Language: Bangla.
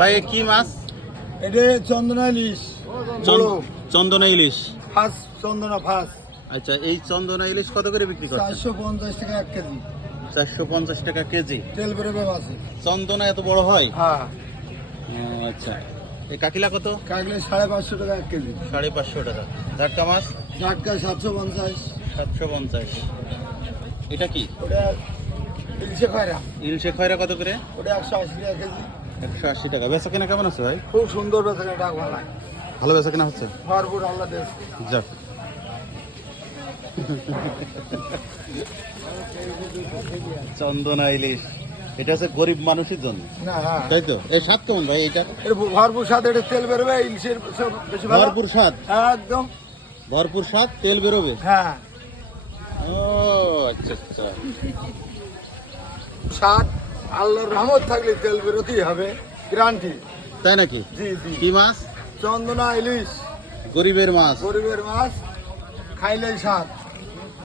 ভাই এ কি মাছ? এটা চন্দনা ইলিশ, চন্দনা ইলিশ। ফাঁস চন্দনা ফাঁস। আচ্ছা, এই চন্দনা ইলিশ কত করে বিক্রি করছেন? 450 টাকা 1 কেজি। 450 টাকা কেজি। তেল বেরোবে মাছে। চন্দনা এত বড় হয়? হ্যাঁ। আচ্ছা, এই কাকিলা কত? কাকলে 550 টাকা 1 কেজি। 550 টাকা। জাটকা মাছ? জাটকা 750। 750। এটা কি? ওটা ইলশে খয়রা। ইলশে খয়রা কত করে? ওটা 180 টাকা কেজি। 180 টাকা। বেচা কেনা কেমন আছে ভাই? খুব সুন্দর বেচা কেনা, ডাক ভালো। ভালো বেচা কেনা হচ্ছে? ভরপুর আল্লাহ দেশ। যাক। চন্দনা ইলিশ এটা হচ্ছে গরিব মানুষের জন্য, না হ্যাঁ, তাই তো? এই স্বাদ কেমন ভাই এটা? এর ভরপুর স্বাদ, এটা তেল বেরোবে, ইলশের সব বেশি ভালো। ভরপুর স্বাদ? হ্যাঁ একদম ভরপুর স্বাদ, তেল বেরোবে? হ্যাঁ। ও আচ্ছা আচ্ছা। স্বাদ আল্লাহর রহমত থাকলে তেল বেরোতেই হবে, গ্যারান্টি। তাই নাকি? জি জি। কি মাছ? চন্দনা ইলিশ, গরিবের মাছ। গরিবের মাছ, খাইলেই স্বাদ।